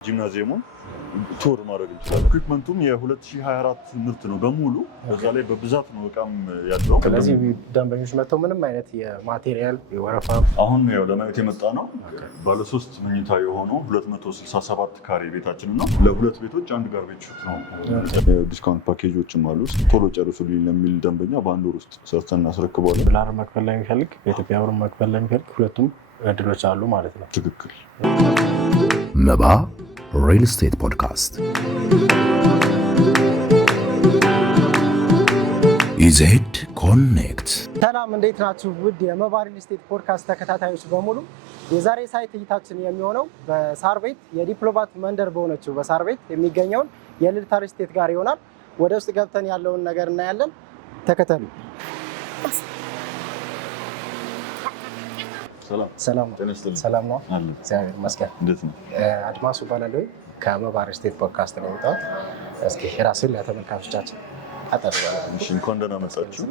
ጂምናዚየሙን ቱር ማድረግ እንችላለን። ኢኩዊፕመንቱም የ2024 ምርት ነው በሙሉ በዛ ላይ በብዛት ነው እቃም ያለው። ስለዚህ ደንበኞች መጥተው ምንም አይነት የማቴሪያል የወረፋ አሁን ያው ለማየት የመጣ ነው ባለ 3 መኝታ የሆነው 267 ካሬ ቤታችን ነው። ለሁለት ቤቶች አንድ ጋርቤጅ ሹት ነው። ዲስካውንት ፓኬጆችም አሉ። ቶሎ ጨርሱልኝ ለሚል ደንበኛ በአንድ ወር ውስጥ ሰርተን እናስረክበዋለን። ዶላር መክፈል ላይ የሚፈልግ በኢትዮጵያ ብር መክፈል ላይ የሚፈልግ ሁለቱም እድሎች አሉ ማለት ነው። ትክክል። መባ ሪል ስቴት ፖድካስት ኢዜድ ኮኔክት። ሰላም እንዴት ናችሁ? ውድ የመባ ሪል ስቴት ፖድካስት ተከታታዮች በሙሉ የዛሬ ሳይት እይታችን የሚሆነው በሳር ቤት የዲፕሎማት መንደር በሆነችው በሳር ቤት የሚገኘውን የልልታ ሪል ስቴት ጋር ይሆናል። ወደ ውስጥ ገብተን ያለውን ነገር እናያለን። ተከተሉ። ሰላም ነው። እግዚአብሔር ይመስገን። እንዴት ነው? አድማሱ እባላለሁ። ከመባ ሪል ስቴት ፖድካስት ነው የመጣሁት። እስኪ ራስን ለተመልካቾቻችን አጠርባለሁ። እንኳን ደህና መጣችሁ።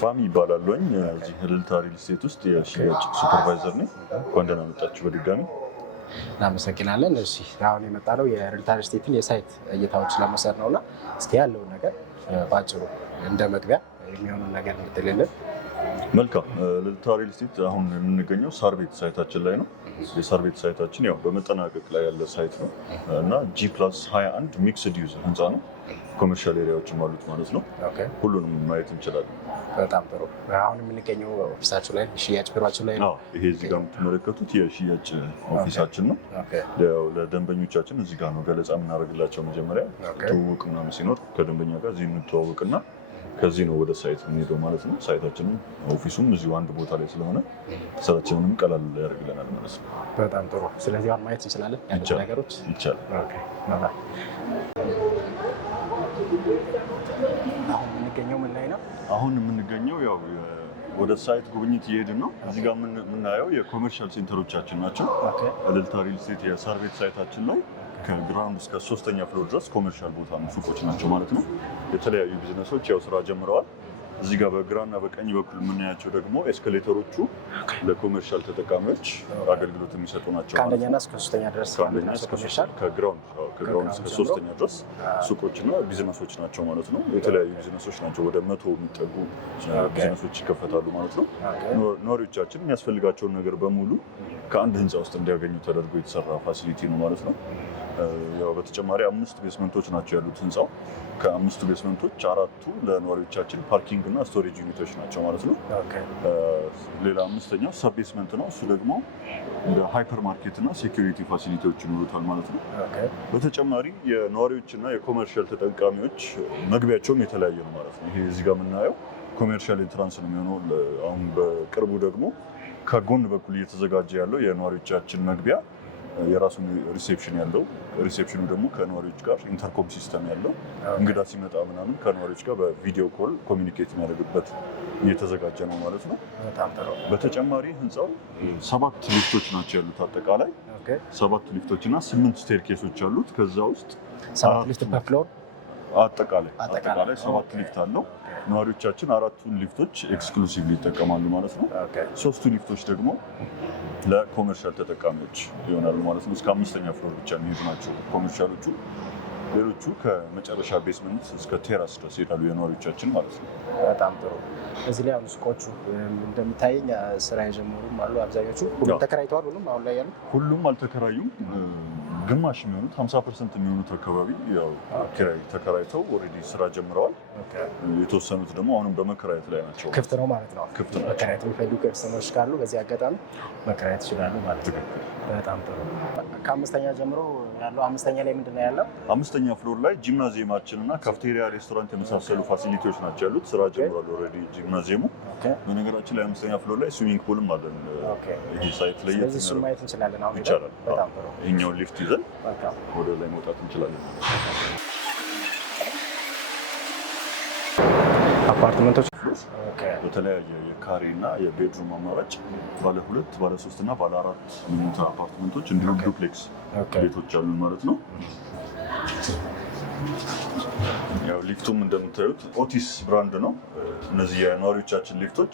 ፋሚ ይባላለኝ። እዚህ ልልታ ሪል ስቴት ውስጥ የሽያጭ ሱፐርቫይዘር ነኝ። እንኳን ደህና መጣችሁ በድጋሚ። እናመሰግናለን። እሺ አሁን የመጣነው የልልታ ሪል ስቴትን የሳይት እይታዎች ለመውሰድ ነውና እስኪ ያለውን ነገር ባጭሩ እንደ መግቢያ የሚሆኑን ነገር እንድትልልን። መልካም። ልልታ ሪል ስቴት አሁን የምንገኘው ሳር ቤት ሳይታችን ላይ ነው። የሳር ቤት ሳይታችን ያው በመጠናቀቅ ላይ ያለ ሳይት ነው እና G+21 ሚክስድ ዩዝ ህንፃ ነው። ኮመርሻል ኤሪያዎችም አሉት ማለት ነው። ሁሉንም ማየት እንችላለን። በጣም ጥሩ። አሁን የምንገኘው ኦፊሳችሁ ላይ ሽያጭ ቢሮአችሁ ላይ ነው። ይሄ እዚህ ጋር የምትመለከቱት የሽያጭ ኦፊሳችን ነው። ለደንበኞቻችን እዚህ ጋር ነው ገለጻ የምናደርግላቸው። መጀመሪያ ትውውቅ ምናምን ሲኖር ከደንበኛ ጋር እዚህ እንተዋወቅና ከዚህ ነው ወደ ሳይት የምንሄደው ማለት ነው። ሳይታችንም ኦፊሱም እዚሁ አንድ ቦታ ላይ ስለሆነ ስራችንንም ቀላል ያደርግልናል ማለት ነው። በጣም ጥሩ። ስለዚህ አሁን ማየት እንችላለን ያሉት ነገሮች ይቻላል። አሁን የምንገኘው ምን ላይ ነው? አሁን የምንገኘው ያው ወደ ሳይት ጉብኝት እየሄድን ነው። እዚህ ጋር የምናየው የኮመርሻል ሴንተሮቻችን ናቸው። ልልታ ሪል ስቴት የሳር ቤት ሳይታችን ላይ ከግራውንድ እስከ 3ኛ ፍሎር ድረስ ኮመርሻል ቦታ ነው፣ ሱቆች ናቸው ማለት ነው። የተለያዩ ቢዝነሶች ያው ስራ ጀምረዋል። እዚህ ጋር በግራና በቀኝ በኩል የምናያቸው ደግሞ ኤስካሌተሮቹ ለኮመርሻል ተጠቃሚዎች አገልግሎት የሚሰጡ ናቸው። ከአንደኛና እስከ 3ኛ ድረስ ከግራውንድ እስከ 3ኛ ድረስ ሱቆችና ቢዝነሶች ናቸው ማለት ነው። የተለያዩ ቢዝነሶች ናቸው። ወደ 100 የሚጠጉ ቢዝነሶች ይከፈታሉ ማለት ነው። ነዋሪዎቻችን የሚያስፈልጋቸውን ነገር በሙሉ ከአንድ ህንፃ ውስጥ እንዲያገኙ ተደርጎ የተሰራ ፋሲሊቲ ነው ማለት ነው። ያው በተጨማሪ 5 ቤስመንቶች ናቸው ያሉት ህንፃው። ከ5ቱ ቤስመንቶች 4ቱ ለነዋሪዎቻችን ፓርኪንግ እና ስቶሬጅ ዩኒቶች ናቸው ማለት ነው። ሌላ 5ኛው ሰብ ቤስመንት ነው። እሱ ደግሞ ሃይፐር ማርኬት እና ሴኩሪቲ ፋሲሊቲዎች ይኖሩታል ማለት ነው። በተጨማሪ የነዋሪዎችና የኮመርሻል ተጠቃሚዎች መግቢያቸውም የተለያየ ነው ማለት ነው። ይሄ እዚህ ጋር የምናየው ኮመርሻል ኢንትራንስ ነው የሚሆነው። አሁን በቅርቡ ደግሞ ከጎን በኩል እየተዘጋጀ ያለው የነዋሪዎቻችን መግቢያ የራሱን ሪሴፕሽን ያለው፣ ሪሴፕሽኑ ደግሞ ከነዋሪዎች ጋር ኢንተርኮም ሲስተም ያለው እንግዳ ሲመጣ ምናምን ከነዋሪዎች ጋር በቪዲዮ ኮል ኮሚኒኬት የሚያደርግበት እየተዘጋጀ ነው ማለት ነው። በተጨማሪ ህንፃው 7 ሊፍቶች ናቸው ያሉት። አጠቃላይ 7 ሊፍቶች እና 8 ስቴርኬሶች አሉት። ከዛ ውስጥ 7 ሊፍት በፍሎር አጠቃላይ 7 ሊፍት አለው። ነዋሪዎቻችን 4ቱን ሊፍቶች ኤክስክሉሲቭሊ ይጠቀማሉ ማለት ነው። 3ቱ ሊፍቶች ደግሞ ለኮመርሻል ተጠቃሚዎች ይሆናሉ ማለት ነው። እስከ 5ኛ ፍሎር ብቻ የሚሄዱ ናቸው ኮመርሻሎቹ። ሌሎቹ ከመጨረሻ ቤስመንት እስከ ቴራስ ድረስ ይሄዳሉ የነዋሪዎቻችን ማለት ነው። በጣም ጥሩ። እዚህ ላይ ያሉ ሱቆቹ እንደሚታየኝ ስራ የጀመሩም አሉ። አብዛኞቹ ሁሉም ተከራይተዋል። ሁሉም አሁን ላይ ያሉት ሁሉም አልተከራዩም። ግማሽ የሚሆኑት 50% የሚሆኑት አካባቢ ያው ኪራይ ተከራይተው ኦልሬዲ ስራ ጀምረዋል። የተወሰኑት ደግሞ አሁንም በመከራየት ላይ ናቸው። ክፍት ነው ማለት ነው። መከራየት የሚፈልጉ ከስተመሮች ካሉ በዚህ አጋጣሚ መከራየት ይችላሉ ማለት ነው። በጣም ጥሩ። ከ5ኛ ጀምሮ ያለው 5ኛ ላይ ምንድን ነው ያለው? 5ኛ ፍሎር ላይ ጂምናዚየማችን እና ካፍቴሪያ፣ ሬስቶራንት የመሳሰሉ ፋሲሊቲዎች ናቸው ያሉት። ስራ ጀምሯል ኦልሬዲ ጂምናዚየሙ። በነገራችን ላይ 5ኛ ፍሎር ላይ ስዊሚንግ ፑልም አለን። ይህ ሳይት ላይ ስለዚህ እሱን ማየት እንችላለን። አሁን ይቻላል። ይሄኛውን ሊፍት ይዘን ወደ ላይ መውጣት እንችላለን። አፓርትመንቶች በተለያየ የካሬ እና የቤድሩም አማራጭ ባለ 2፣ ባለ 3 እና ባለ 4 መኝታ አፓርትመንቶች እንዲሁም ዱፕሌክስ ቤቶች አሉ ማለት ነው። ያው ሊፍቱም እንደምታዩት ኦቲስ ብራንድ ነው። እነዚህ የነዋሪዎቻችን ሊፍቶች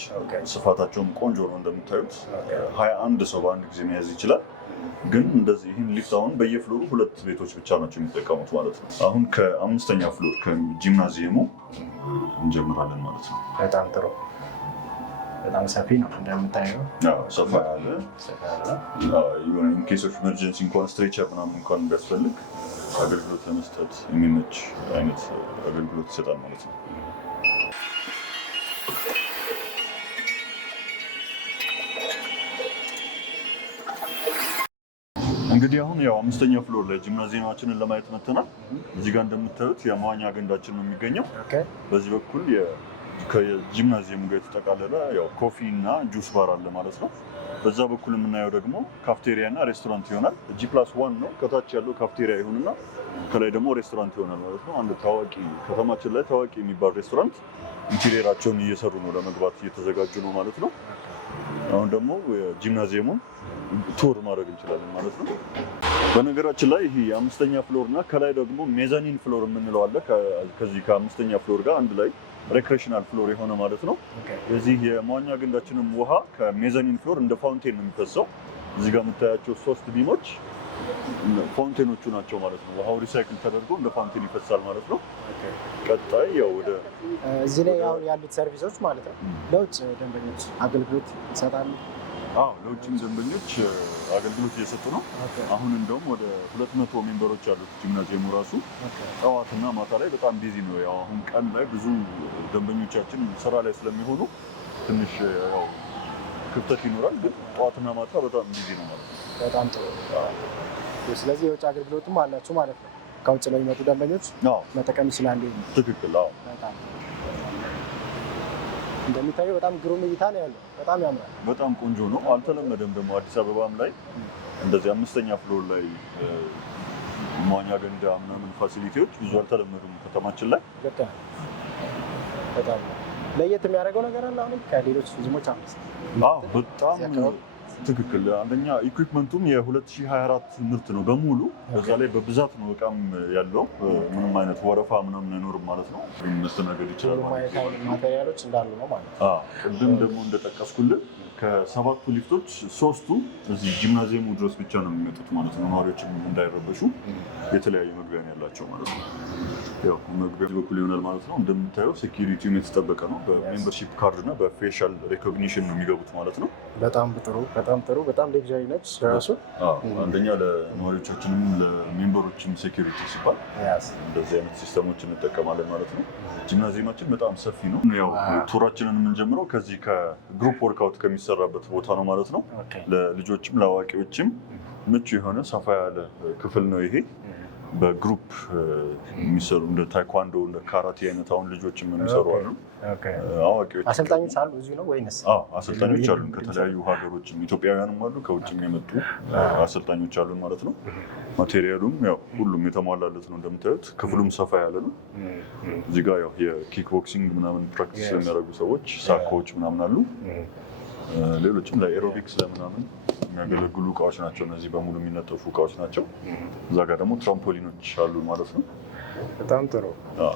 ስፋታቸውም ቆንጆ ነው። እንደምታዩት 21 ሰው በአንድ ጊዜ መያዝ ይችላል። ግን እንደዚህ ይህን ሊፍት አሁን በየፍሎሩ 2 ቤቶች ብቻ ናቸው የሚጠቀሙት ማለት ነው። አሁን ከ5ኛ ፍሎር ከጂምናዚየሙ እንጀምራለን ማለት ነው። በጣም ጥሩ። በጣም ሰፊ ነው እንደምታየው። ሰፋ ያለ ኢንኬስ ኦፍ ኢመርጀንሲ እንኳን ስትሬቸር ምናምን እንኳን ቢያስፈልግ አገልግሎት ለመስጠት የሚመች አይነት አገልግሎት ይሰጣል ማለት ነው። እንግዲህ አሁን ያው 5ኛ ፍሎር ላይ ጂምናዚየማችንን ለማየት መጥተናል። እዚህ ጋር እንደምታዩት የመዋኛ ገንዳችን ነው የሚገኘው። በዚህ በኩል ከጂምናዚየሙ ጋር የተጠቃለለ ያው ኮፊ እና ጁስ ባር አለ ማለት ነው። በዛ በኩል የምናየው ደግሞ ካፍቴሪያ እና ሬስቶራንት ይሆናል። G+1 ነው። ከታች ያለው ካፍቴሪያ ይሁንና ከላይ ደግሞ ሬስቶራንት ይሆናል ማለት ነው። አንድ ታዋቂ ከተማችን ላይ ታዋቂ የሚባል ሬስቶራንት ኢንቴሪየራቸውን እየሰሩ ነው፣ ለመግባት እየተዘጋጁ ነው ማለት ነው። አሁን ደግሞ ጂምናዚየሙን ቱር ማድረግ እንችላለን ማለት ነው። በነገራችን ላይ ይሄ የ5ኛ ፍሎር እና ከላይ ደግሞ ሜዛኒን ፍሎር የምንለው አለ። ከዚህ ከ5ኛ ፍሎር ጋር አንድ ላይ ሬክሬሽናል ፍሎር የሆነ ማለት ነው። የዚህ የመዋኛ ገንዳችንም ውሃ ከሜዛኒን ፍሎር እንደ ፋውንቴን ነው የሚፈሰው። እዚህ ጋር የምታያቸው 3 ቢሞች ፋውንቴኖቹ ናቸው ማለት ነው። ውሃው ሪሳይክል ተደርጎ እንደ ፋውንቴን ይፈሳል ማለት ነው። ቀጣይ ያው ወደ እዚህ ላይ አሁን ያሉት ሰርቪሶች ማለት ነው ለውጭ ደንበኞች አገልግሎት ይሰጣሉ። ለውጭም ደንበኞች አገልግሎት እየሰጡ ነው። አሁን እንደውም ወደ 200 ሜምበሮች ያሉት ጂምናዚየሙ ራሱ ጠዋትና ማታ ላይ በጣም ቢዚ ነው። ያው አሁን ቀን ላይ ብዙ ደንበኞቻችን ስራ ላይ ስለሚሆኑ ትንሽ ያው ክፍተት ይኖራል፣ ግን ጠዋትና ማታ በጣም ቢዚ ነው ማለት ነው። በጣም ጥሩ። ስለዚህ የውጭ አገልግሎትም አላችሁ ማለት ነው። ከውጭ ላይ የሚመጡ ደንበኞች መጠቀም ይችላሉ። ትክክል። እንደሚታየው በጣም ግሩም እይታ ነው ያለው። በጣም ያምራል። በጣም ቆንጆ ነው። አልተለመደም ደግሞ አዲስ አበባም ላይ እንደዚህ 5ኛ ፍሎር ላይ መዋኛ ገንዳ ምናምን ፋሲሊቲዎች ብዙ አልተለመዱም ከተማችን ላይ። በጣም ለየት የሚያደርገው ነገር አለ አሁን ከሌሎች ፊልሞች አምስት። በጣም ትክክል። አንደኛ ኢኩዊፕመንቱም የ2024 ምርት ነው በሙሉ። በዛ ላይ በብዛት ነው እቃም ያለው። ምንም አይነት ወረፋ ምናምን አይኖርም ማለት ነው። መስተናገድ ይችላል ማለት ነው። ማቴሪያሎች እንዳሉ ነው ማለት ነው። ቅድም ደግሞ እንደጠቀስኩልን ከ7ቱ ሊፍቶች 3ቱ እዚህ ጂምናዚየሙ ድረስ ብቻ ነው የሚመጡት ማለት ነው። ነዋሪዎችም እንዳይረበሹ የተለያየ መግቢያ ነው ያላቸው ማለት ነው። ያው መግቢያ በኩል ይሆናል ማለት ነው። እንደምታየው ሴኪሪቲውም የተጠበቀ ነው። በሜምበርሺፕ ካርድ እና በፌሻል ሬኮግኒሽን ነው የሚገቡት ማለት ነው። በጣም ጥሩ፣ በጣም ጥሩ፣ በጣም ሌክዠሪ ነች ራሱ። አንደኛ ለነዋሪዎቻችንም ለሜምበሮችም ሴኪሪቲ ሲባል እንደዚህ አይነት ሲስተሞችን እንጠቀማለን ማለት ነው። ጂምናዚየማችን በጣም ሰፊ ነው። ያው ቱራችንን የምንጀምረው ከዚህ ከግሩፕ ወርክአውት ከሚሰራበት ቦታ ነው ማለት ነው። ለልጆችም ለአዋቂዎችም ምቹ የሆነ ሰፋ ያለ ክፍል ነው ይሄ። በግሩፕ የሚሰሩ እንደ ታይኳንዶ እንደ ካራቴ አይነት አሁን ልጆችም የሚሰሩ አሉ። አዋቂዎች አሰልጣኞች አሉ እዚህ ነው ወይንስ? አሰልጣኞች አሉ ከተለያዩ ሀገሮችም ኢትዮጵያውያንም አሉ ከውጭም የመጡ አሰልጣኞች አሉን ማለት ነው። ማቴሪያሉም ያው ሁሉም የተሟላለት ነው እንደምታዩት። ክፍሉም ሰፋ ያለ ነው። እዚህ ጋር ያው የኪክ ቦክሲንግ ምናምን ፕራክቲስ ለሚያደርጉ ሰዎች ሳኮዎች ምናምን አሉ። ሌሎችም ለኤሮቢክስ ለምናምን የሚያገለግሉ እቃዎች ናቸው። እነዚህ በሙሉ የሚነጠፉ እቃዎች ናቸው። እዛ ጋር ደግሞ ትራምፖሊኖች አሉ ማለት ነው። በጣም ጥሩ።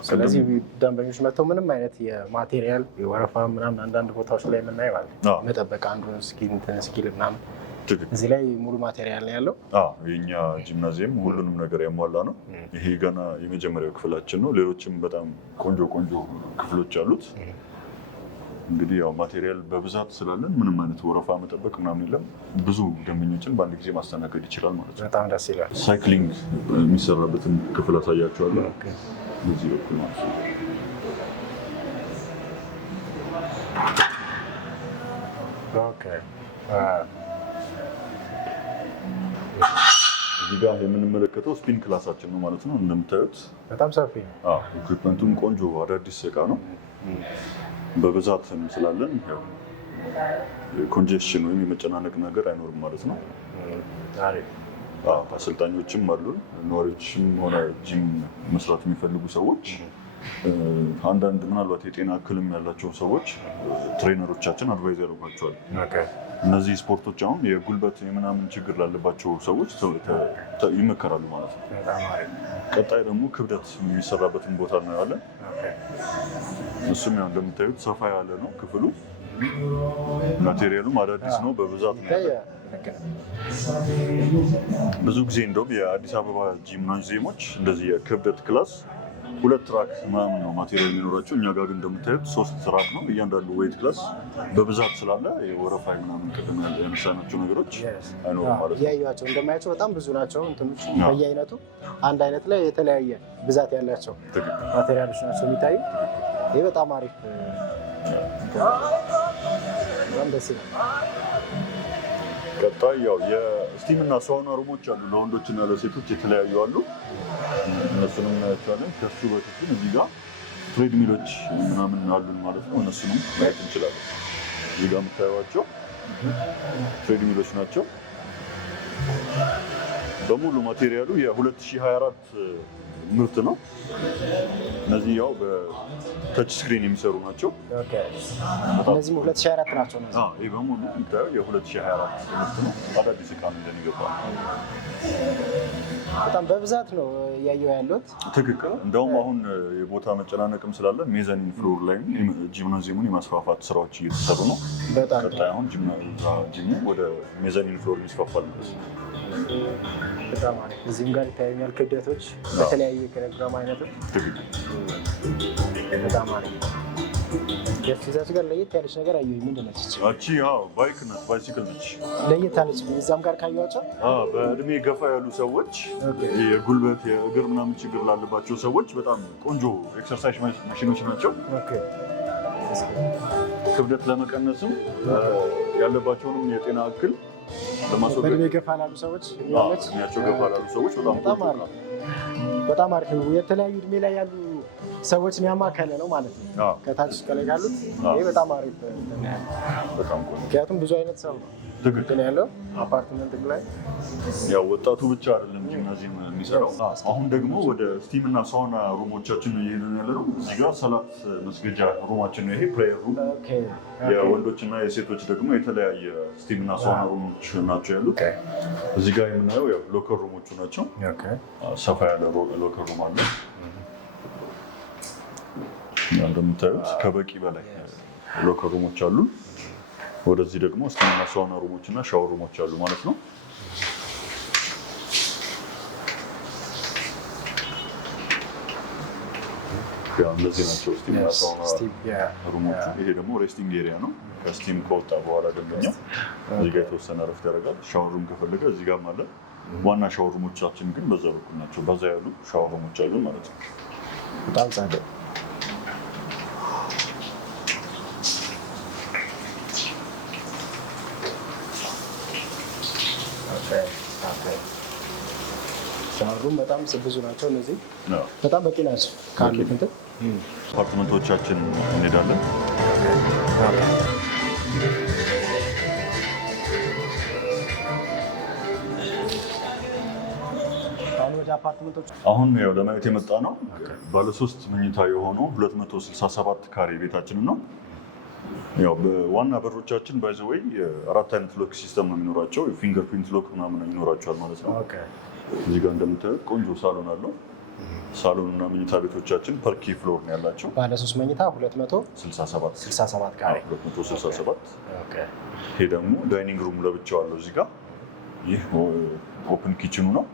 ስለዚህ ደንበኞች መጥተው ምንም አይነት የማቴሪያል የወረፋ ምናምን አንዳንድ ቦታዎች ላይ የምናየው አለ መጠበቅ አንዱን ስኪል ምናምን እዚህ ላይ ሙሉ ማቴሪያል ነው ያለው። የኛ ጂምናዚየም ሁሉንም ነገር ያሟላ ነው። ይሄ ገና የመጀመሪያው ክፍላችን ነው። ሌሎችም በጣም ቆንጆ ቆንጆ ክፍሎች አሉት። እንግዲህ ያው ማቴሪያል በብዛት ስላለን ምንም አይነት ወረፋ መጠበቅ ምናምን የለም። ብዙ ደንበኞችን በአንድ ጊዜ ማስተናገድ ይችላል ማለት ነው። በጣም ደስ ይላል። ሳይክሊንግ የሚሰራበትን ክፍል አሳያቸዋለሁ በዚህ በኩል ማለት ነው። እዚህ ጋር የምንመለከተው ስፒን ክላሳችን ነው ማለት ነው። እንደምታዩት በጣም ሰፊ ነው። ኢኩዊፕመንቱም ቆንጆ አዳዲስ እቃ ነው። በብዛት ስላለን ኮንጀስሽን ወይም የመጨናነቅ ነገር አይኖርም ማለት ነው። አሰልጣኞችም አሉን። ነዋሪዎችም ሆነ ጂም መስራት የሚፈልጉ ሰዎች፣ አንዳንድ ምናልባት የጤና እክልም ያላቸው ሰዎች ትሬነሮቻችን አድቫይዝ ያደርጓቸዋል። እነዚህ ስፖርቶች አሁን የጉልበት የምናምን ችግር ላለባቸው ሰዎች ይመከራሉ ማለት ነው። ቀጣይ ደግሞ ክብደት የሚሰራበትን ቦታ እናያለን። እሱም ያው እንደምታዩት ሰፋ ያለ ነው ክፍሉ። ማቴሪያሉም አዳዲስ ነው በብዛት ነው። ብዙ ጊዜ እንደውም የአዲስ አበባ ጂምናዚየሞች እንደዚህ የክብደት ክላስ 2 ትራክ ምናምን ነው ማቴሪያል የሚኖራቸው። እኛ ጋር ግን እንደምታዩት 3 ትራክ ነው። እያንዳንዱ ዌይት ክላስ በብዛት ስላለ የወረፋ ምናምን ቅድም ያነሳናቸው ነገሮች አይኖሩም ማለት ነው። እያዩዋቸው እንደማያቸው በጣም ብዙ ናቸው። እንትኖች በየአይነቱ አንድ አይነት ላይ የተለያየ ብዛት ያላቸው ማቴሪያሎች ናቸው የሚታዩ። ይህ በጣም አሪፍ በጣም ደስ ይላል። ቀጣይ ያው የስቲም እና ሳውና ሩሞች አሉ። ለወንዶች እና ለሴቶች የተለያዩ አሉ። እነሱንም እናያቸዋለን። ከሱ በፊት ግን እዚህ ጋር ትሬድሚሎች ምናምን አሉን ማለት ነው። እነሱንም ማየት እንችላለን። እዚህ ጋር የምታዩዋቸው ትሬድሚሎች ናቸው። በሙሉ ማቴሪያሉ የ2024 ምርት ነው። እነዚህ ያው በተች ስክሪን የሚሰሩ ናቸው። እነዚህም 2024 ናቸው። ይህ በሙሉ የምታየው የ2024 ምርት ነው። አዳዲስ እቃ እንደን ይገባል። በጣም በብዛት ነው እያየሁ ያለሁት። ትክክል። እንደውም አሁን የቦታ መጨናነቅም ስላለ ሜዛኒን ፍሎር ላይ ጂምናዚየሙን የማስፋፋት ስራዎች እየተሰሩ ነው። ቀጣይ አሁን ጂሙ ወደ ሜዛኒን ፍሎር ይስፋፋል ማለት ነው። በጣም አሪፍ። እዚህም ጋር ይታዩኛል ክብደቶች በተለያዩ የኪሎግራም አይነቶች። በጣም አሪፍ። የፊዛች ጋር ለየት ያለች ነገር አየሁኝ። ምንድን ነች እቺ? ባይክ ናት፣ ባይሲክል ነች። ለየት አለች። እዛም ጋር ካየኋቸው በእድሜ ገፋ ያሉ ሰዎች፣ የጉልበት የእግር ምናምን ችግር ላለባቸው ሰዎች በጣም ቆንጆ ኤክሰርሳይዝ ማሽኖች ናቸው። ክብደት ለመቀነስም ያለባቸውንም የጤና እክል ለማስወገድ በእድሜ ገፋ ላሉ ሰዎች እድሜያቸው ገፋ ላሉ ሰዎች በጣም አሪፍ ነው። የተለያዩ እድሜ ላይ ያሉ ሰዎችን ያማከለ ነው ማለት ነው። ከታች ከላይ ካሉት ይህ በጣም አሪፍ። ምክንያቱም ብዙ አይነት ሰው ነው ግን ያለው አፓርትመንት ላይ ያው ወጣቱ ብቻ አይደለም ጂምናዚየም የሚሰራው። አሁን ደግሞ ወደ ስቲም እና ሳውና ሩሞቻችን እየሄድን ያለ ነው። እዚህ ጋር ሰላት መስገጃ ሩማችን ነው። ይሄ ፕሬየር ሩም። የወንዶች እና የሴቶች ደግሞ የተለያየ ስቲም እና ሳውና ሩሞች ናቸው ያሉት። እዚህ ጋር የምናየው ያው ሎከር ሩሞቹ ናቸው። ሰፋ ያለ ሎከር ሩም አለ። እንደምታዩት ከበቂ በላይ ሎከር ሩሞች አሉ። ወደዚህ ደግሞ ስቲም እና ሳውና ሩሞች እና ሻወር ሩሞች አሉ ማለት ነው። እነዚህ ናቸው ስቲም እና ሳውና ሩሞቹ። ይሄ ደግሞ ሬስቲንግ ኤሪያ ነው። ከስቲም ከወጣ በኋላ ደንበኛው እዚህ ጋር የተወሰነ ረፍት ያደርጋል። ሻወር ሩም ከፈለገ እዚህ ጋር አለ። ዋና ሻወር ሩሞቻችን ግን በዛ በኩል ናቸው። በዛ ያሉ ሻወር ሩሞች አሉ ማለት ነው። በጣም ጻድቅ ሻወሩም በጣም ብዙ ናቸው። እነዚህ በጣም በቂ ናቸው። ካሉት እንትን አፓርትመንቶቻችን እንሄዳለን። አሁን ያው ለማየት የመጣ ነው ባለ 3 መኝታ የሆነው 267 ካሬ ቤታችን ነው። ያው በዋና በሮቻችን ባይ ዘ ወይ 4 አይነት ሎክ ሲስተም ነው የሚኖራቸው። ፊንገር ፕሪንት ሎክ ምናምን ይኖራቸዋል ማለት ነው። እዚህ ጋር እንደምታዩት ቆንጆ ሳሎን አለው። ሳሎን እና መኝታ ቤቶቻችን ፐርኪ ፍሎር ነው ያላቸው። ባለ 3 መኝታ 267 ካሬ 267። ይሄ ደግሞ ዳይኒንግ ሩም ለብቻው አለው እዚህ ጋር። ይህ ኦፕን ኪችኑ ነው።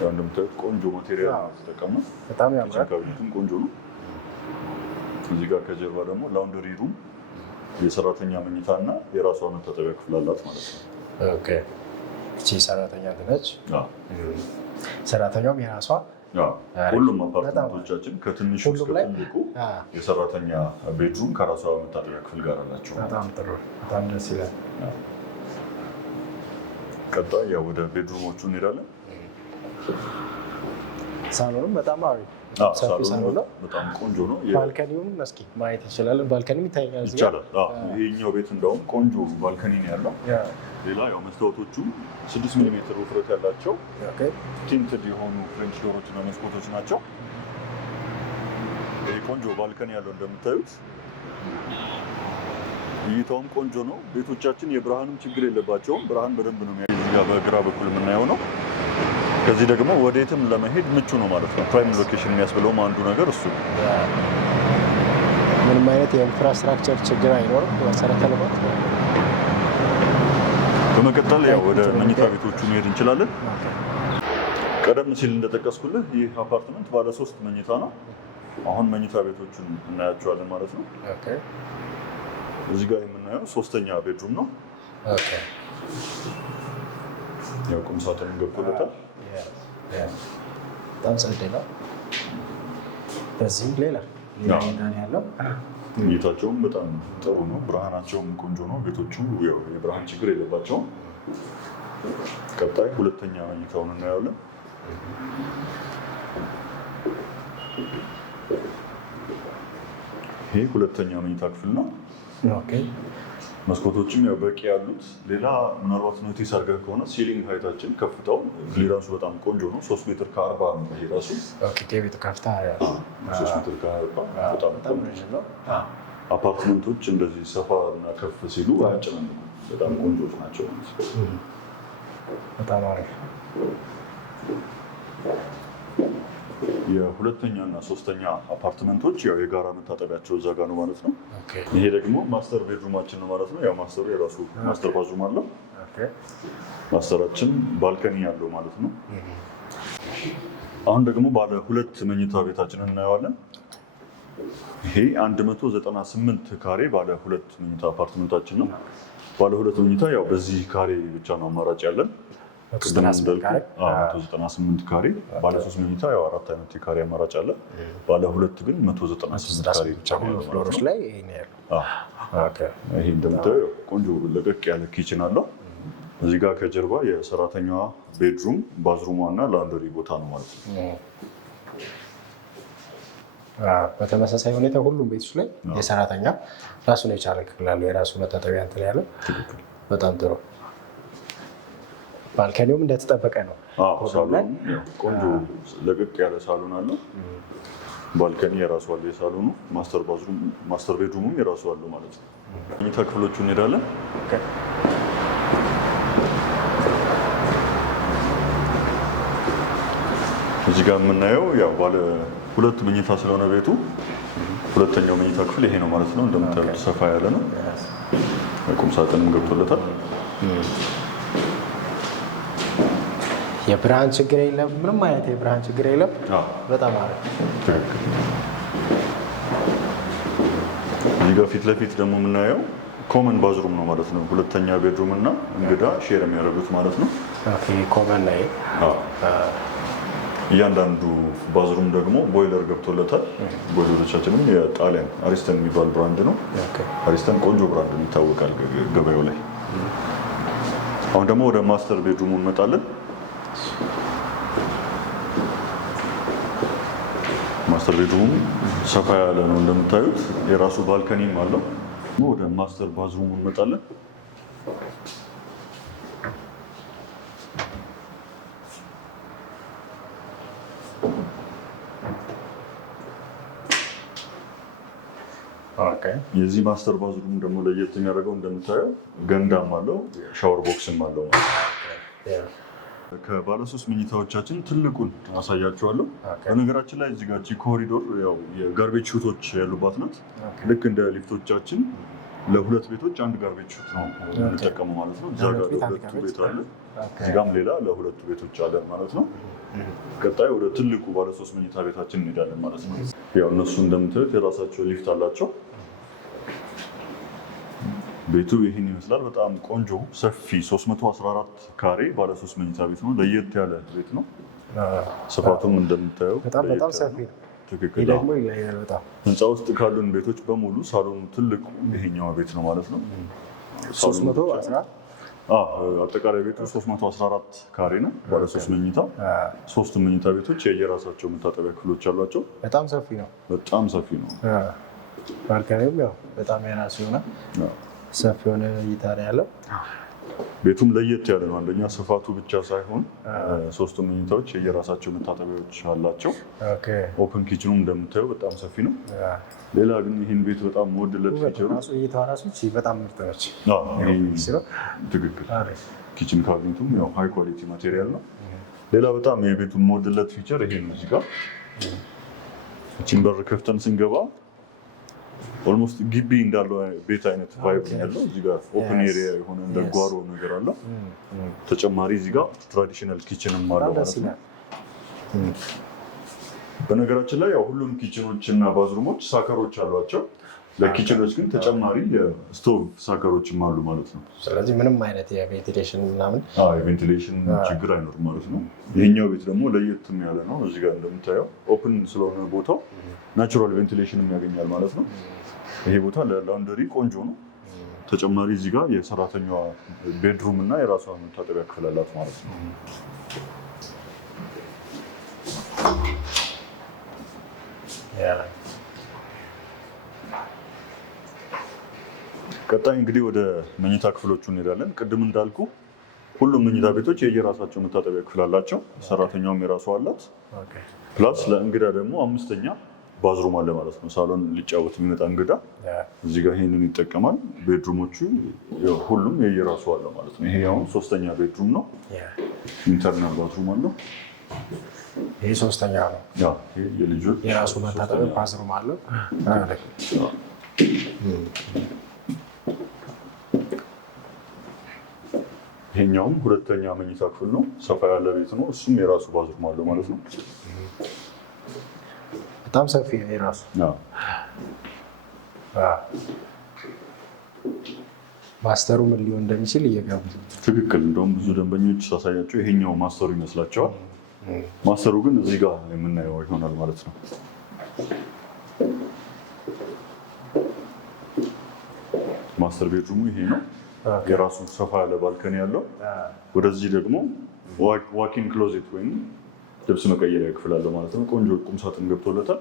ያው እንደምታዩት ቆንጆ ማቴሪያል ተጠቀመው። በጣም ያምራል። ካቢኔቱም ቆንጆ ነው። እዚህ ጋር ከጀርባ ደግሞ ላውንደሪ ሩም፣ የሰራተኛ መኝታ እና የራሷ መታጠቢያ ክፍል አላት ማለት ነው። ኦኬ። እቺ ሰራተኛ ነች። ሰራተኛውም የራሷ ሁሉም አፓርትመንቶቻችን ከትንሹ እስከ ትልቁ የሰራተኛ ቤድሩም ከራሷ መታጠቢያ ክፍል ጋር አላቸው። በጣም ጥሩ፣ በጣም ደስ ይላል። ቀጣይ ያው ወደ ቤድሩሞቹ እንሄዳለን። ሳሎኑም በጣም አሪፍ ሳሎኑ በጣም ቆንጆ ነው። ባልከኒውም እስኪ ማየት እንችላለን። ባልከኒም ይታያል ይቻላል። ይሄኛው ቤት እንደውም ቆንጆ ባልከኒ ነው ያለው። ሌላ ያው መስታወቶቹ 6 ሚሜ ውፍረት ያላቸው ቲንትድ የሆኑ ፍሬንች ዶሮች እና መስኮቶች ናቸው። ይሄ ቆንጆ ባልከኒ ያለው እንደምታዩት፣ እይታውም ቆንጆ ነው። ቤቶቻችን የብርሃንም ችግር የለባቸውም። ብርሃን በደንብ ነው የሚያየው። በግራ በኩል የምናየው ነው። ከዚህ ደግሞ ወዴትም ለመሄድ ምቹ ነው ማለት ነው። ፕራይም ሎኬሽን የሚያስብለውም አንዱ ነገር እሱ ነው። ምንም አይነት የኢንፍራስትራክቸር ችግር አይኖርም። መሰረተ ልማት በመቀጠል ያው ወደ መኝታ ቤቶቹ መሄድ እንችላለን። ቀደም ሲል እንደጠቀስኩልህ ይህ አፓርትመንት ባለ 3 መኝታ ነው። አሁን መኝታ ቤቶቹን እናያቸዋለን ማለት ነው። እዚህ ጋር የምናየው 3ኛ ቤድሩም ነው። ያው ቁም ሳጥንም ገብቶለታል። በጣም ጸዴ ነው። በዚህም ሌላ ያለው እይታቸውም በጣም ጥሩ ነው። ብርሃናቸውም ቆንጆ ነው። ቤቶቹ የብርሃን ችግር የለባቸውም። ቀጣይ 2ኛ መኝታውን እናያለን። ይሄ 2ኛ መኝታ ክፍል ነው። መስኮቶችም ያው በቂ ያሉት። ሌላ ምናልባት ኖቲስ አድርገህ ከሆነ ሲሊንግ ሃይታችን ከፍታው ራሱ በጣም ቆንጆ ነው። 3 ሜትር ከ40 ነው። ይሄ ራሱ ቤት ከፍታ 3 ሜትር ከ40 በጣም ነው። አፓርትመንቶች እንደዚህ ሰፋ እና ከፍ ሲሉ አያጨናንቁም። በጣም ቆንጆች ናቸው። በጣም አሪፍ። የ2ኛ እና 3ኛ አፓርትመንቶች ያው የጋራ መታጠቢያቸው እዛ ጋር ነው ማለት ነው። ይሄ ደግሞ ማስተር ቤድሩማችን ነው ማለት ነው። ያው ማስተሩ የራሱ ማስተር ባዝሩም አለው። ማስተራችን ባልከኒ ያለው ማለት ነው። አሁን ደግሞ ባለ 2 መኝታ ቤታችንን እናየዋለን። ይሄ 198 ካሬ ባለ 2 መኝታ አፓርትመንታችን ነው። ባለ 2 መኝታ ያው በዚህ ካሬ ብቻ ነው አማራጭ ያለን። 198 ካሬ። ባለ 3 መኝታ ያው 4 አይነት የካሬ አማራጭ አለ። ባለ 2 ግን 198 ካሬ ብቻ ነው ፍሎሮች ላይ ይሄ እንደምታየው ቆንጆ ለቀቅ ያለ ኪችን አለው። እዚህ ጋር ከጀርባ የሰራተኛዋ ቤድሩም፣ ባዝሩሟ እና ላውንደሪ ቦታ ነው ማለት ነው። በተመሳሳይ ሁኔታ ሁሉም ቤቶች ላይ የሰራተኛ ራሱን የቻለ ክፍል አለው። የራሱ መታጠቢያ እንትን ያለው በጣም ጥሩ። ባልከኒውም እንደተጠበቀ ነው። ቆንጆ ለቅቅ ያለ ሳሎን አለው። ባልከኒ የራሱ አለ የሳሎኑ። ማስተር ቤድሩሙም የራሱ አለው ማለት ነው። መኝታ ክፍሎቹ እንሄዳለን። እዚህ ጋር የምናየው ያው ባለ 2 መኝታ ስለሆነ ቤቱ 2ኛው መኝታ ክፍል ይሄ ነው ማለት ነው። እንደምታዩት ሰፋ ያለ ነው። ቁም ሳጥንም ገብቶለታል። የብርሃን ችግር የለም። ምንም አይነት የብርሃን ችግር የለም። በጣም አሪፍ። እዚህ ጋር ፊት ለፊት ደግሞ የምናየው ኮመን ባዝሩም ነው ማለት ነው። 2ኛ ቤድሩም እና እንግዳ ሼር የሚያደርጉት ማለት ነው። ኮመን ላይ እያንዳንዱ ባዝሩም ደግሞ ቦይለር ገብቶለታል። ቦይለሮቻችንም የጣሊያን አሪስተን የሚባል ብራንድ ነው። አሪስተን ቆንጆ ብራንድ ይታወቃል ገበያው ላይ። አሁን ደግሞ ወደ ማስተር ቤድሩሙ እንመጣለን። ማስተር ቤድሩሙ ሰፋ ያለ ነው እንደምታዩት። የራሱ ባልከኒም አለው። ወደ ማስተር ባዝሩሙ እንመጣለን። የዚህ ማስተር ባዝሩም ደግሞ ለየት የሚያደርገው እንደምታየው ገንዳም አለው፣ ሻወር ቦክስም አለው። ከባለ 3 መኝታዎቻችን ትልቁን አሳያችኋለሁ። በነገራችን ላይ እዚህ ጋር ኮሪዶር ያው የጋርቤጅ ሹቶች ያሉባት ናት። ልክ እንደ ሊፍቶቻችን ለ2 ቤቶች 1 ጋርቤጅ ሹት ነው የምንጠቀመው ማለት ነው። እዛ ጋር 2 ቤት አለ፣ እዚህ ጋርም ሌላ ለ2 ቤቶች አለ ማለት ነው። ቀጣይ ወደ ትልቁ ባለ 3 መኝታ ቤታችን እንሄዳለን ማለት ነው። ያው እነሱ እንደምታዩት የራሳቸው ሊፍት አላቸው። ቤቱ ይህን ይመስላል። በጣም ቆንጆ ሰፊ 314 ካሬ ባለ 3 መኝታ ቤት ነው። ለየት ያለ ቤት ነው። ስፋቱም እንደምታየው በጣም ሰፊ ነው። ትክክል። ህንፃ ውስጥ ካሉን ቤቶች በሙሉ ሳሎኑ ትልቁ ይሄኛው ቤት ነው ማለት ነው። አጠቃላይ ቤቱ 314 ካሬ ነው። ባለ 3 መኝታ 3 መኝታ ቤቶች የየራሳቸው መታጠቢያ ክፍሎች አሏቸው። በጣም ሰፊ ነው። በጣም ሰፊ ነው። ባልከኒውም ያው በጣም የራሱ የሆነ ሰፊ የሆነ እይታ ነው ያለው። ቤቱም ለየት ያለ ነው። አንደኛ ስፋቱ ብቻ ሳይሆን 3 መኝታዎች የየራሳቸው መታጠቢያዎች አላቸው። ኦፕን ኪችኑም እንደምታየው በጣም ሰፊ ነው። ሌላ ግን ይህን ቤት በጣም ወድለት ፊቸሩ እይታዋ ራሱ በጣም ምርጥ ነች። ትክክል። ኪችን ካቢኔቱም ያው ሃይ ኳሊቲ ማቴሪያል ነው። ሌላ በጣም የቤቱን ወድለት ፊቸር ይሄ ነው። እዚህ ጋር ኪችን በር ከፍተን ስንገባ ኦልሞስት ግቢ እንዳለው ቤት አይነት ቫይብ ያለው እዚህ ጋር ኦፕን ኤሪያ የሆነ እንደ ጓሮ ነገር አለ። ተጨማሪ እዚህ ጋር ትራዲሽናል ኪችንም አለው ማለት ነው። በነገራችን ላይ ያው ሁሉም ኪችኖች እና ባዝሩሞች ሳከሮች አሏቸው። ለኪችኖች ግን ተጨማሪ የስቶቭ ሳከሮችም አሉ ማለት ነው። ስለዚህ ምንም አይነት የቬንቲሌሽን ምናምን የቬንቲሌሽን ችግር አይኖርም ማለት ነው። ይሄኛው ቤት ደግሞ ለየትም ያለ ነው። እዚህ ጋር እንደምታየው ኦፕን ስለሆነ ቦታው ናቹራል ቬንቲሌሽንም ያገኛል ማለት ነው። ይሄ ቦታ ለላውንደሪ ቆንጆ ነው። ተጨማሪ እዚህ ጋር የሰራተኛዋ ቤድሩም እና የራሷ መታጠቢያ ክፍል አላት ማለት ነው። ቀጣይ እንግዲህ ወደ መኝታ ክፍሎቹ እንሄዳለን። ቅድም እንዳልኩ ሁሉም መኝታ ቤቶች የየራሳቸው መታጠቢያ ክፍል አላቸው። ሰራተኛውም የራሷ አላት። ፕላስ ለእንግዳ ደግሞ 5ኛ ባዝሩም አለ ማለት ነው። ሳሎን ሊጫወት የሚመጣ እንግዳ እዚህ ጋር ይሄንን ይጠቀማል። ቤድሩሞቹ ሁሉም የየራሱ አለ ማለት ነው። ይሄ አሁን 3ኛ ቤድሩም ነው። ኢንተርናል ባዝሩም አለው። ይሄ 3ኛ ነው። የልጆች የራሱ መታጠቢያ ባዝሩም አለው። ይሄኛውም 2ኛ መኝታ ክፍል ነው። ሰፋ ያለ ቤት ነው። እሱም የራሱ ባዝሩም አለው ማለት ነው። በጣም ሰፊ ነው የራሱ። ማስተሩ ምን ሊሆን እንደሚችል እየገቡ ትክክል። እንደውም ብዙ ደንበኞች ሳሳያቸው ይሄኛው ማስተሩ ይመስላቸዋል። ማስተሩ ግን እዚህ ጋር የምናየው ይሆናል ማለት ነው። ማስተር ቤድሩሙ ይሄ ነው። የራሱ ሰፋ ያለ ባልከኒ ያለው። ወደዚህ ደግሞ ዋኪን ክሎዜት ወይም ልብስ መቀየሪያ ክፍል አለው ማለት ነው። ቆንጆ ቁም ሳጥን ገብቶለታል።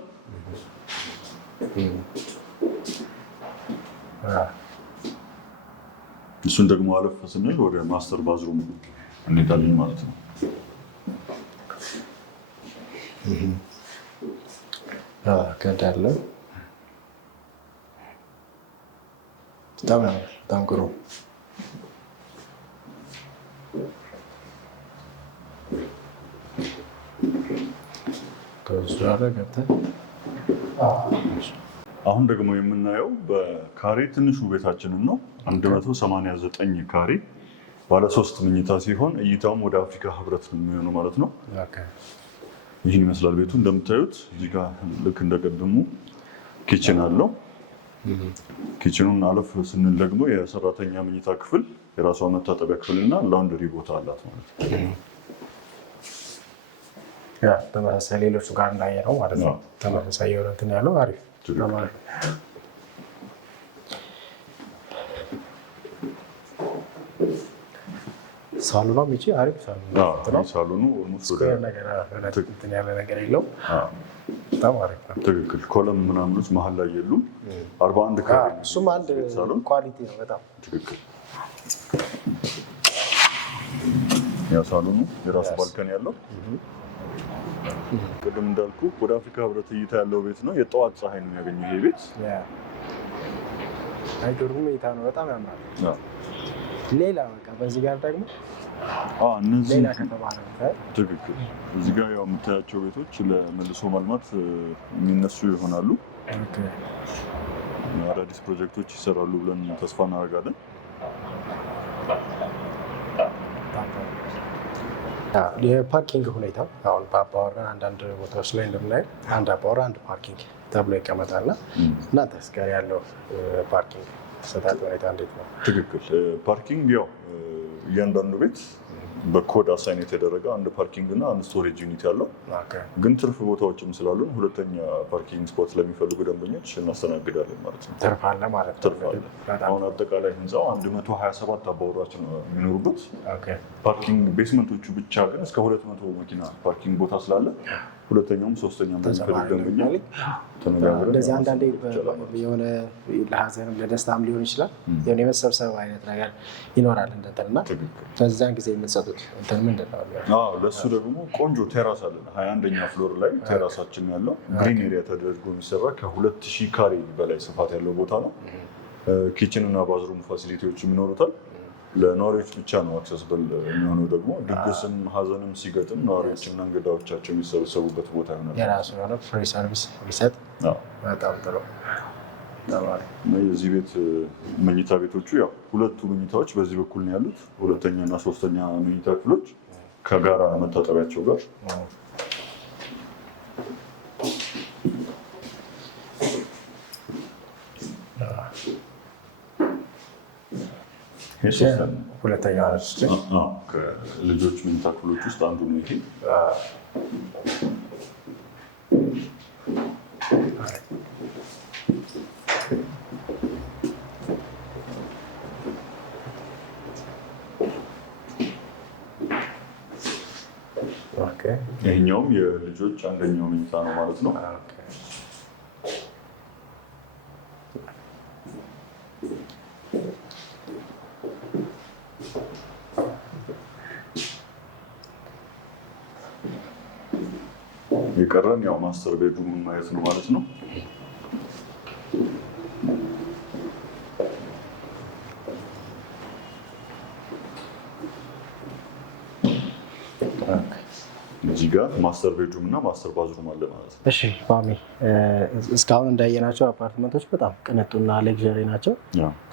እሱን ደግሞ አለፍ ስንል ወደ ማስተር ባዝሩም እንሄዳለን ማለት ነው። ገዳለ በጣም ግሩ አሁን ደግሞ የምናየው በካሬ ትንሹ ቤታችንን ነው። 189 ካሬ ባለ 3 መኝታ ሲሆን እይታውም ወደ አፍሪካ ህብረት ነው የሚሆነው ማለት ነው። ይህን ይመስላል ቤቱ። እንደምታዩት እዚህ ጋር ልክ እንደቀደሙ ኪችን አለው። ኪችኑን አለፍ ስንል ደግሞ የሰራተኛ መኝታ ክፍል፣ የራሷ መታጠቢያ ክፍል እና ላውንደሪ ቦታ አላት ማለት ነው። ተመሳሳይ ሌሎቹ ጋር እንዳየ ነው ማለት ነው። ተመሳሳይ የሆነ እንትን ያለው አሪፍ ሳሎኗ ሚቺ አሪፍ ሳሎኑ ያለ ነገር የለው። በጣም አሪፍ ነው። ትክክል። ኮለም ምናምኖች መሀል ላይ የሉም። 41 ካሬ እሱም አንድ ኳሊቲ ነው በጣም ትክክል። ያ ሳሎኑ የራሱ ባልከን ያለው ቅድም እንዳልኩ ወደ አፍሪካ ህብረት እይታ ያለው ቤት ነው። የጠዋት ፀሐይ ነው የሚያገኘው ይሄ ቤት። አይገርም እይታ ነው። በጣም ያምራል። ሌላ በቃ በዚህ ጋር ደግሞ እነዚህ ሌላ ከተማ ነው። ትክክል። እዚህ ጋር ያው የምታያቸው ቤቶች ለመልሶ ማልማት የሚነሱ ይሆናሉ። አዳዲስ ፕሮጀክቶች ይሰራሉ ብለን ተስፋ እናደርጋለን። የፓርኪንግ ሁኔታ አሁን በአባወራ አንዳንድ ቦታዎች ላይ እንደምናየው አንድ አባወራ አንድ ፓርኪንግ ተብሎ ይቀመጣልና እናንተ ጋር ያለው ፓርኪንግ ተሰጣጥ ሁኔታ እንዴት ነው? ትክክል። ፓርኪንግ ያው እያንዳንዱ ቤት በኮድ አሳይን የተደረገ አንድ ፓርኪንግ እና አንድ ስቶሬጅ ዩኒት ያለው ግን ትርፍ ቦታዎችም ስላሉን 2ኛ ፓርኪንግ ስፖት ለሚፈልጉ ደንበኞች እናስተናግዳለን ማለት ነው። ትርፍ አለ ማለት ነው። አሁን አጠቃላይ ህንፃው 127 አባወራዎች ነው የሚኖሩበት። ፓርኪንግ ቤስመንቶቹ ብቻ ግን እስከ 200 መኪና ፓርኪንግ ቦታ ስላለ 2ኛውም 3ኛውም ለሚፈልግ ደንበኛ ተነጋግረን እንደዚህ አንዳንዴ የሆነ ለሀዘንም ለደስታም ሊሆን ይችላል የሆነ የመሰብሰብ አይነት ነገር ይኖራል እንደንትና በዛን ጊዜ የምንሰጡት እንትን ምንድን ነው? ለእሱ ደግሞ ቆንጆ ቴራስ አለን። 21ኛ ፍሎር ላይ ቴራሳችን ያለው ግሪን ኤሪያ ተደርጎ የሚሰራ ከ2000 ካሬ በላይ ስፋት ያለው ቦታ ነው። ኪችን እና ባዝሩም ፋሲሊቲዎች ይኖሩታል። ለነዋሪዎች ብቻ ነው አክሰስብል የሚሆነው። ደግሞ ድግስም ሀዘንም ሲገጥም ነዋሪዎችና እንግዳዎቻቸው የሚሰበሰቡበት ቦታ ይሆናል። የራሱ የሆነ ፍሪ ሰርቪስ ቢሰጥ በጣም ጥሩ። የዚህ ቤት መኝታ ቤቶቹ ያው ሁለቱ መኝታዎች በዚህ በኩል ነው ያሉት። ሁለተኛ እና ሶስተኛ መኝታ ክፍሎች ከጋራ መታጠቢያቸው ጋር ሁለተኛ ከልጆች መኝታ ክፍሎች ውስጥ አንዱ ነው ይሄ። ይሄኛውም የልጆች አንደኛው መኝታ ነው ማለት ነው። የቀረን ያው ማስተር ቤድሩምን ማየት ነው ማለት ነው። እዚህ ጋር ማስተር ቤድሩም እና ማስተር ባዝሩም አለ ማለት ነው። እሺ ማሚ፣ እስካሁን እንዳየናቸው አፓርትመንቶች በጣም ቅንጡና ሌክዠሪ ናቸው።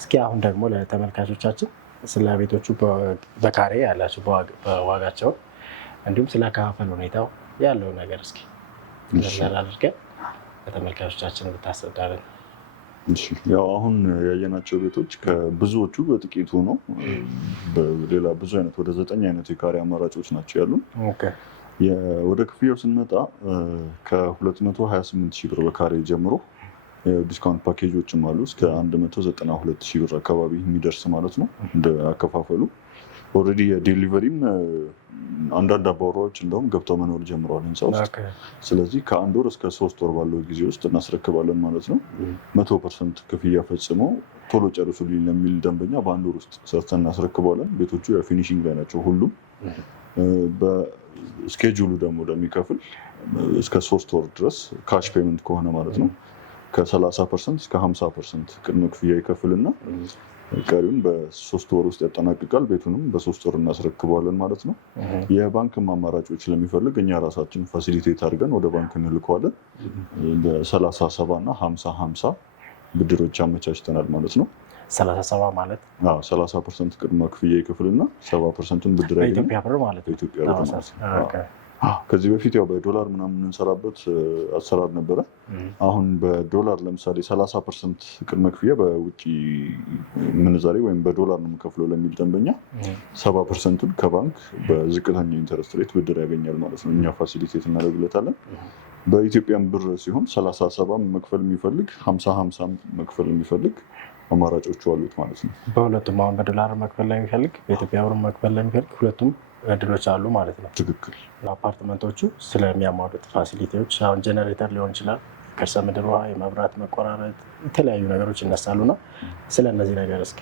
እስኪ አሁን ደግሞ ለተመልካቾቻችን ስለ ቤቶቹ በካሬ ያላቸው በዋጋቸው እንዲሁም ስለ አከፋፈል ሁኔታው ያለው ነገር እስኪ አድርገን ለተመልካቾቻችን ብታስረዳለን። ያው አሁን ያየናቸው ቤቶች ከብዙዎቹ በጥቂቱ ነው። ሌላ ብዙ አይነት ወደ 9 አይነት የካሬ አማራጮች ናቸው ያሉ። ወደ ክፍያው ስንመጣ ከ228 ሺህ ብር በካሬ ጀምሮ ዲስካውንት ፓኬጆችም አሉ እስከ 192 ሺህ ብር አካባቢ የሚደርስ ማለት ነው። እንደ አከፋፈሉ ኦልሬዲ የዴሊቨሪም አንዳንድ አባወራዎች እንደውም ገብተው መኖር ጀምረዋል ህንፃ ውስጥ። ስለዚህ ከ1 ወር እስከ 3 ወር ባለው ጊዜ ውስጥ እናስረክባለን ማለት ነው። 100% ክፍያ ፈጽሞ ቶሎ ጨርሱልኝ ለሚል ደንበኛ በ1 ወር ውስጥ ሰርተን እናስረክባለን። ቤቶቹ ፊኒሽንግ ላይ ናቸው ሁሉም። በስኬጁሉ ደግሞ ለሚከፍል እስከ 3 ወር ድረስ ካሽ ፔመንት ከሆነ ማለት ነው ከ30% እስከ 50% ቅድመ ክፍያ ይከፍልና ቀሪውን በ3 ወር ውስጥ ያጠናቅቃል። ቤቱንም በ3 ወር እናስረክበዋለን ማለት ነው። የባንክም አማራጮች ለሚፈልግ እኛ ራሳችን ፋሲሊቴት አድርገን ወደ ባንክ እንልከዋለን። በ37 እና 50-50 ብድሮች አመቻችተናል ማለት ነው። 37 ማለት 30% ቅድመ ክፍያ ይከፍልና 70%ን ብድር ያገኛል። በኢትዮጵያ ብር ማለት ነው። በኢትዮጵያ ብር ማለት ነው። ከዚህ በፊት ያው በዶላር ምናምን የምንሰራበት አሰራር ነበረ። አሁን በዶላር ለምሳሌ 30% ቅድመ ክፍያ በውጭ ምንዛሬ ወይም በዶላር ነው የምከፍለው ለሚል ደንበኛ 70%ን ከባንክ በዝቅተኛ ኢንተረስት ሬት ብድር ያገኛል ማለት ነው። እኛ ፋሲሊቴት እናደርግለታለን። በኢትዮጵያን ብር ሲሆን 37 መክፈል የሚፈልግ 50-50 መክፈል የሚፈልግ አማራጮቹ አሉት ማለት ነው። በሁለቱም አሁን በዶላር መክፈል ላይ የሚፈልግ በኢትዮጵያ ብር መክፈል ላይ የሚፈልግ ሁለቱም እድሎች አሉ ማለት ነው። ትክክል። አፓርትመንቶቹ ስለሚያሟሉት ፋሲሊቲዎች አሁን ጀነሬተር ሊሆን ይችላል፣ ከርሰ ምድር ውሃ፣ የመብራት መቆራረጥ፣ የተለያዩ ነገሮች ይነሳሉ እና ስለ እነዚህ ነገር እስኪ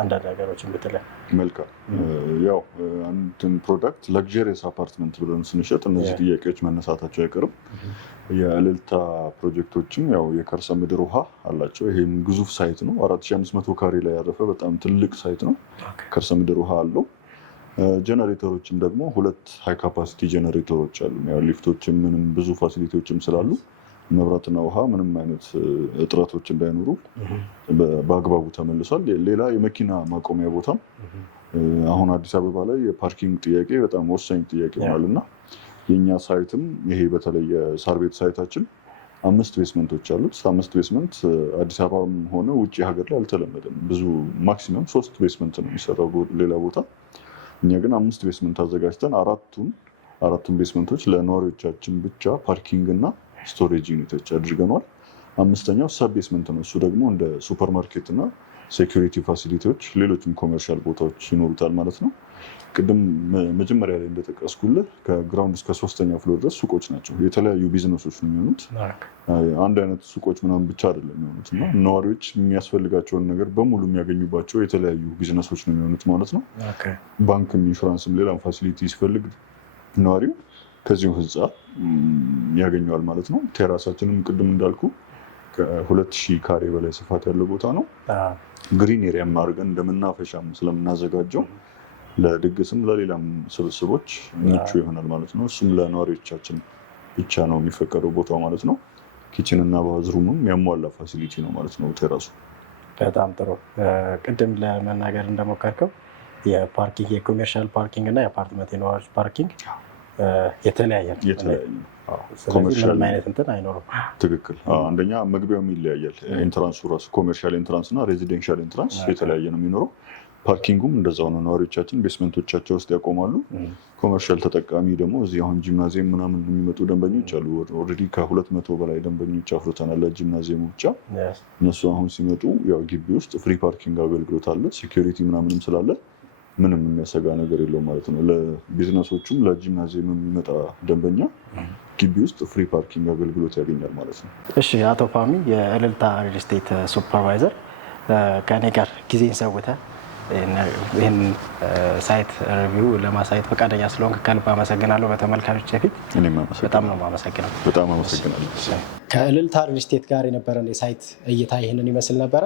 አንዳንድ ነገሮችን ብትለን። መልካም። ያው አንድን ፕሮዳክት ለግዠሪየስ አፓርትመንት ብለን ስንሸጥ እነዚህ ጥያቄዎች መነሳታቸው አይቀርም። የእልልታ ፕሮጀክቶችም ያው የከርሰ ምድር ውሃ አላቸው። ይሄም ግዙፍ ሳይት ነው። 4500 ካሬ ላይ ያረፈ በጣም ትልቅ ሳይት ነው። ከርሰ ምድር ውሃ አለው። ጀነሬተሮችም ደግሞ 2 ሃይ ካፓሲቲ ጀነሬተሮች አሉ። ያው ሊፍቶችም ምንም ብዙ ፋሲሊቲዎችም ስላሉ መብራትና ውሃ ምንም አይነት እጥረቶች እንዳይኖሩ በአግባቡ ተመልሷል። ሌላ የመኪና ማቆሚያ ቦታም አሁን አዲስ አበባ ላይ የፓርኪንግ ጥያቄ በጣም ወሳኝ ጥያቄ ሆኗል እና የእኛ ሳይትም ይሄ በተለይ የሳር ቤት ሳይታችን 5 ቤስመንቶች አሉት። 5 ቤስመንት አዲስ አበባም ሆነ ውጭ ሀገር ላይ አልተለመደም። ብዙ ማክሲመም 3 ቤስመንት ነው የሚሰራው ሌላ ቦታ። እኛ ግን 5 ቤስመንት አዘጋጅተን አራቱን ቤስመንቶች ለነዋሪዎቻችን ብቻ ፓርኪንግ እና ስቶሬጅ ዩኒቶች አድርገናል። 5ኛው ሰብ ቤስመንት ነው። እሱ ደግሞ እንደ ሱፐር ማርኬት እና ሴኩሪቲ ፋሲሊቲዎች፣ ሌሎችም ኮመርሻል ቦታዎች ይኖሩታል ማለት ነው። ቅድም መጀመሪያ ላይ እንደጠቀስኩልህ ከግራውንድ እስከ 3ኛው ፍሎር ድረስ ሱቆች ናቸው። የተለያዩ ቢዝነሶች ነው የሚሆኑት። አንድ አይነት ሱቆች ምናምን ብቻ አይደለም የሚሆኑት እና ነዋሪዎች የሚያስፈልጋቸውን ነገር በሙሉ የሚያገኙባቸው የተለያዩ ቢዝነሶች ነው የሚሆኑት ማለት ነው። ባንክም፣ ኢንሹራንስም፣ ሌላም ፋሲሊቲ ሲፈልግ ነዋሪው ከዚሁ ህንፃ ያገኘዋል ማለት ነው። ቴራሳችንም ቅድም እንዳልኩ ከ2000 ካሬ በላይ ስፋት ያለው ቦታ ነው። ግሪን ኤሪያም አድርገን እንደመናፈሻም ስለምናዘጋጀው ለድግስም ለሌላም ስብስቦች ምቹ ይሆናል ማለት ነው። እሱም ለነዋሪዎቻችን ብቻ ነው የሚፈቀደው ቦታው ማለት ነው። ኪችን እና ባዝሩምም ያሟላ ፋሲሊቲ ነው ማለት ነው ቴራሱ። በጣም ጥሩ። ቅድም ለመናገር እንደሞከርከው የፓርኪንግ የኮሜርሻል ፓርኪንግ እና የአፓርትመንት የነዋሪዎች ፓርኪንግ የተለያየ ምንም አይነት እንትን አይኖርም። ትክክል። አንደኛ መግቢያውም ይለያያል። ኢንትራንሱ ራሱ ኮሜርሻል ኢንትራንስ እና ሬዚደንሻል ኢንትራንስ የተለያየ ነው የሚኖረው። ፓርኪንጉም እንደዛው ነው። ነዋሪዎቻችን ቤስመንቶቻቸው ውስጥ ያቆማሉ። ኮመርሻል ተጠቃሚ ደግሞ እዚህ አሁን ጂምናዚየም ምናምን የሚመጡ ደንበኞች አሉ። ኦልሬዲ ከ200 በላይ ደንበኞች አፍርተናል ለጂምናዚየሙ ብቻ። እነሱ አሁን ሲመጡ ያው ግቢ ውስጥ ፍሪ ፓርኪንግ አገልግሎት አለ። ሴኩሪቲ ምናምንም ስላለ ምንም የሚያሰጋ ነገር የለውም ማለት ነው። ለቢዝነሶቹም ለጂምናዚየም የሚመጣ ደንበኛ ግቢ ውስጥ ፍሪ ፓርኪንግ አገልግሎት ያገኛል ማለት ነው። እሺ፣ አቶ ፋሚ የእልልታ ሪል ስቴት ሱፐርቫይዘር ከኔ ጋር ጊዜን ሰውተህ ይህን ሳይት ሪቪው ለማሳየት ፈቃደኛ ስለሆንክ ከልብ አመሰግናለሁ። በተመልካቾች ፊት በጣም ነው የማመሰግነው። በጣም አመሰግናለሁ። ከእልልታ ሪል ስቴት ጋር የነበረን የሳይት እይታ ይህንን ይመስል ነበረ።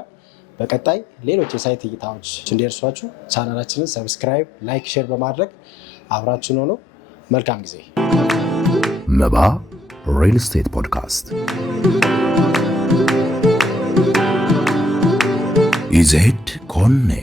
በቀጣይ ሌሎች የሳይት እይታዎች እንዲደርሷችሁ ቻናላችንን ሰብስክራይብ፣ ላይክ፣ ሼር በማድረግ አብራችን ሆኖ መልካም ጊዜ። መባ ሪል ስቴት ፖድካስት ኢዜድ ኮኔክት